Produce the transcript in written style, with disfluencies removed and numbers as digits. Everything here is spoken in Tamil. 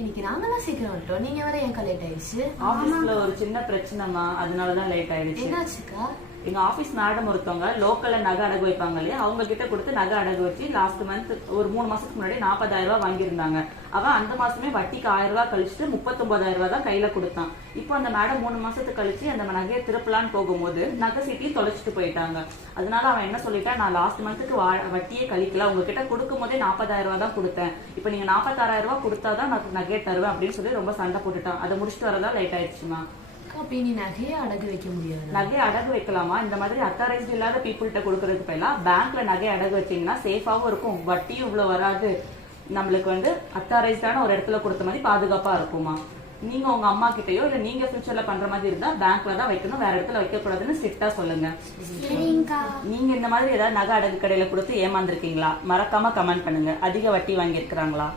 இன்னைக்கு நாங்கெல்லாம் சீக்கிரம் வந்துட்டோம். நீங்க வர ஏன் லேட் ஆயிடுச்சு? ஆபீஸ்ல ஒரு சின்ன பிரச்சனைமா, அதனாலதான் லேட் ஆயிடுச்சு. என்னாச்சுக்கா? எங்க ஆபீஸ் மேடம் ஒருத்தவங்க லோக்கல்ல நகை அடகு வைப்பாங்க இல்லையா, அவங்க கிட்ட கொடுத்து நகை அடகு வச்சு லாஸ்ட் மந்த் ஒரு 3 மாசத்துக்கு முன்னாடி 40,000 ரூபாய் வாங்கியிருந்தாங்க. அவன் அந்த மாசமே வட்டிக்கு 1000 ரூபாய் கழிச்சுட்டு 39,000 ரூபாய் தான் கையில கொடுத்தான். இப்போ அந்த மேடம் 3 மாசத்துக்கு கழிச்சு அந்த நகையை திருப்பலான்னு போகும்போது நகை சீட்டி தொலைச்சிட்டு போயிட்டாங்க. அதனால அவன் என்ன சொல்லிட்டான், நான் லாஸ்ட் மந்த்துக்கு வட்டியே கழிக்கல, உங்ககிட்ட கொடுக்கும் போதே 40,000 ரூபாய் தான் கொடுத்தேன், இப்ப நீங்க 46,000 ரூபாய் கொடுத்தாதான் நான் நகையை தருவேன் அப்படின்னு சொல்லி ரொம்ப சண்டை போட்டுட்டான். அதை முடிச்சுட்டு வரதான் லேட் ஆயிடுச்சுமா. அப்ப நீ நகையை அடகு வைக்க முடியாது. நகையை அடகு வைக்கலாமா? இந்த மாதிரி அத்தாரைஸ்ட் இல்லாத பீப்புள்கிட்ட கொடுக்கறதுக்கு பதிலா பேங்க்ல நகையை அடகு வச்சீங்கன்னா சேஃபாவும் இருக்கும், வட்டியும் இவ்வளவு வராது, நம்மளுக்கு அத்தாரைஸ்டான ஒரு இடத்துல கொடுத்த மாதிரி பாதுகாப்பா இருக்குமா. நீங்க உங்க அம்மா கிட்டயோ இல்ல நீங்க ஃபியூச்சர்ல பண்ற மாதிரி இருந்தா பேங்க்ல தான் வைக்கணும், வேற இடத்துல வைக்க கூடாதுன்னு ஸ்ட்ரிக்டா சொல்லுங்க. நீங்க இந்த மாதிரி ஏதாவது நகை அடகு கடையில கொடுத்து ஏமாந்துருக்கீங்களா? மறக்காம கமெண்ட் பண்ணுங்க. அதிக வட்டி வாங்கி இருக்கிறாங்களா?